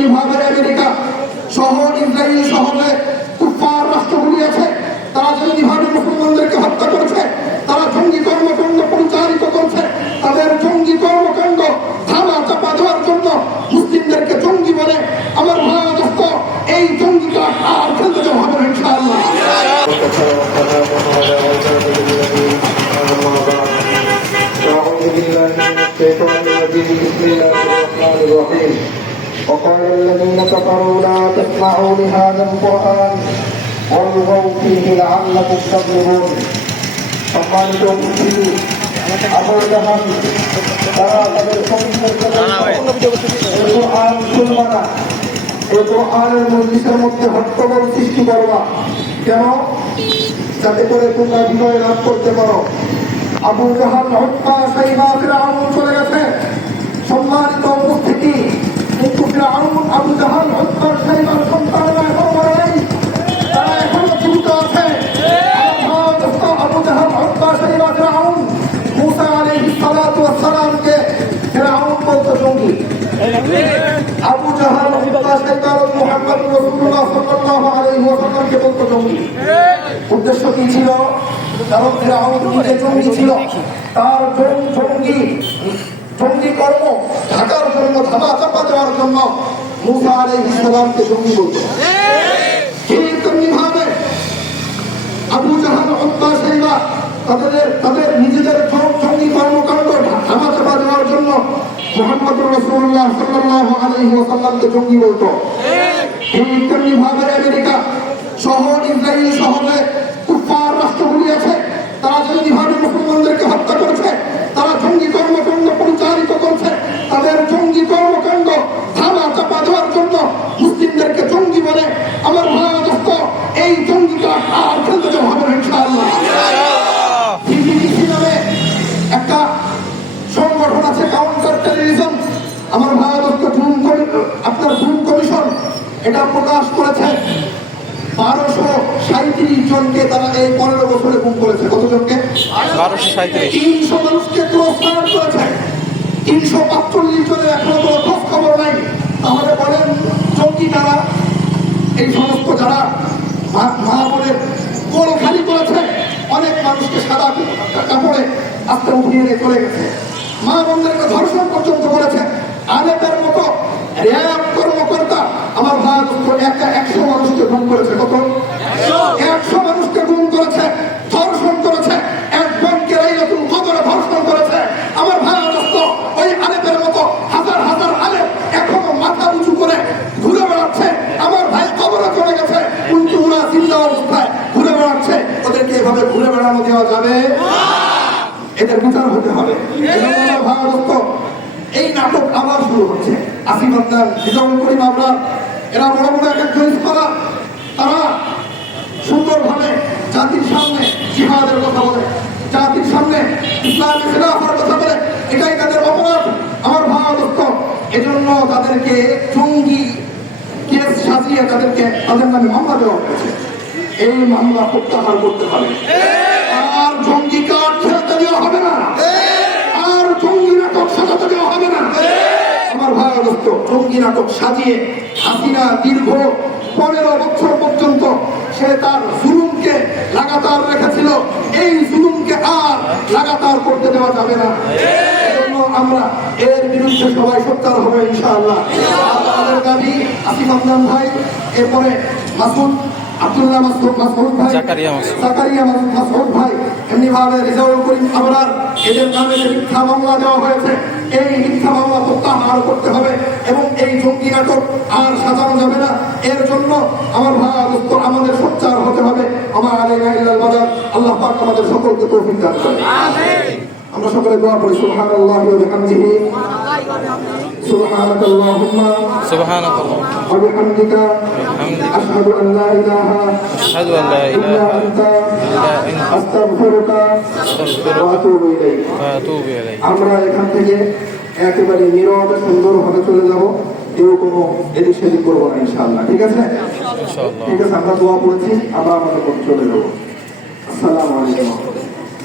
তেমনিভাবে আমেরিকা সহ ইসরায়েল শহরে কুফার রাষ্ট্রগুলি আছে তারা যেমনিভাবে মুসলমানদেরকে হত্যা করেছে তারা জঙ্গি কর্মকাণ্ড পরিচালিত করছে তাদের জঙ্গি কর্মকাণ্ড ধামা চাপা দেওয়ার জন্য মুসলিমদেরকে জঙ্গি বলে আমার ভারত এই জঙ্গি কাঠ আর খেলতে দেওয়া হবে না ইনশাআল্লাহ أعوذ بالله من الشيطان الرجيم بسم الله الرحمن الرحيم وقال الذين كفروا لا تسمعوا لهذا القرآن والغوا فيه لعلكم تغلبون সম্মানিত উপস্থিতি আবুল জাহান তারা তাদের কমিশনের কোরআন শুনবা না এই কোরআনের মজলিসের মধ্যে হট্টগোল সৃষ্টি করবা কেন যাতে করে তোমরা বিজয় লাভ করতে পারো আবু জাহাল হত্যা সেই কারণ ফেরাউন নিজে জঙ্গি ছিল। তার জঙ্গি জঙ্গি কর্ম, ঢাকার জন্য ধামা চাপা দেওয়ার জন্য মুসা আলাইহিস সালামকে জঙ্গি বলতো ঠিক আবু জাহাল হত্যা সেইবা, তাদের তাদের নিজেদের জঙ্গি কর্মকাণ্ড ধামা চাপা দেওয়ার জন্য মোহাম্মদ রসুল্লাহ সাল্লাহ আলাইহি ওয়াসাল্লামকে জঙ্গি বলতো ঠিক আমেরিকা? সহ ইসরায়েল শহরে আমার ভারতকে জুন আপনার জুন কমিশন এটা প্রকাশ করেছে। বারোশো সাঁত্রিশ জনকে তারা এই পনেরো বছরে গুম করেছে। কতজনকে? বারোশো সাঁত্রিশ তিনশো মানুষকে ক্রসফায়ার করেছে। তিনশো পাঁচচল্লিশ জনের এখনও কোনো খোঁজ খবর নাই। তাহলে বলেন জঙ্গি যারা এই সমস্ত যারা মা- মা বোনের কোল খালি করেছে অনেক মানুষকে সাদা কাপড়ে আস্তে উঠিয়ে চলে গেছে। মা বোনদেরকে ধর্ষণ পর্যন্ত করেছে। আলেপের মতো র্যাব কর্মকর্তা আমার ভারত একটা একশো মানুষকে গুম করেছে কত? একশো মানুষকে গুম করেছে ধর্ষণ করেছে এক বোনকে রাইলাতুল কদরে ধর্ষণ করেছে। আমার ভারত ওই আলেপের মতো হাজার হাজার আলেপ এখনও মাথা উঁচু করে ঘুরে বেড়াচ্ছে। আমার ভাই কবরে চলে গেছে কিন্তু ওরা চিন্তা অবস্থায় ঘুরে বেড়াচ্ছে। ওদেরকে এভাবে ঘুরে বেড়ানো দেওয়া যাবে এদের বিচার হতে হবে। ভারত এই নাটক আবার শুরু হচ্ছে। আসিফ আন্দার নিজামুল করিম আবরার, এরা বড় বড় এক একজন স্কলার তারা সুন্দরভাবে জাতির সামনে জিহাদের কথা বলে, জাতির সামনে ইসলামের খেলাফার কথা বলে। এটাই তাদের অপরাধ, আমার ভাবাদত্ত। এজন্য তাদেরকে জঙ্গি কেস সাজিয়ে তাদেরকে তাদের নামে মামলা দেওয়া হয়েছে। এই মামলা প্রত্যাহার করতে হবে। ভারত জঙ্গি নাটক সাজিয়ে হাসিনা দীর্ঘ পনেরো বছর পর্যন্ত সে তার জুলুমকে লাগাতার রেখেছিল। এই জুলুমকে আর লাগাতার করতে দেওয়া যাবে না। আমরা এর বিরুদ্ধে সবাই সত্যার হবে ইনশাআল্লাহ। আমাদের দাবি আসিফ আমদান ভাই এরপরে মাসুদ আব্দুল্লাহ মাসুদ মাসুদ ভাই জাকারিয়া মাসুদ। ভাই এমনি ভাবে রিজাউল করিম আবরার এদের নামে মিথ্যা মামলা দেওয়া হয়েছে এই মিথ্যা মামলা প্রত্যাহার করতে হবে এবং এই জঙ্গি নাটক আর সাজানো যাবে না। এর জন্য আমার ভারত আমাদের সোচ্চার হতে হবে। আমার আলী ইল্লাল বাজার, আল্লাহ পাক আমাদের সকলকে তৌফিক দান করে আমরা সকলে দোয়া করি সুবহানাল্লাহি ওয়া বিহামদিহি। সুবহানাল্লাহ ওয়া বিহামদিকা। আশহাদু আন লা ইলাহা আশহাদু আন লা ইল্লা ইলাহা আনতা। ইল্লা আনতা আস্তাগফিরুকা। ওয়া আতুবু ইলাইক। আমরা এখান থেকে একেবারে নীরবে সুন্দরভাবে চলে যাব। কেউ কোনো এদিক সেদিক করব না ইনশাআল্লাহ। ঠিক আছে? ইনশাআল্লাহ। ঠিক আছে আমরা দোয়া করেছি আমরা আমাদের চলে যাব। আসসালামু আলাইকুম।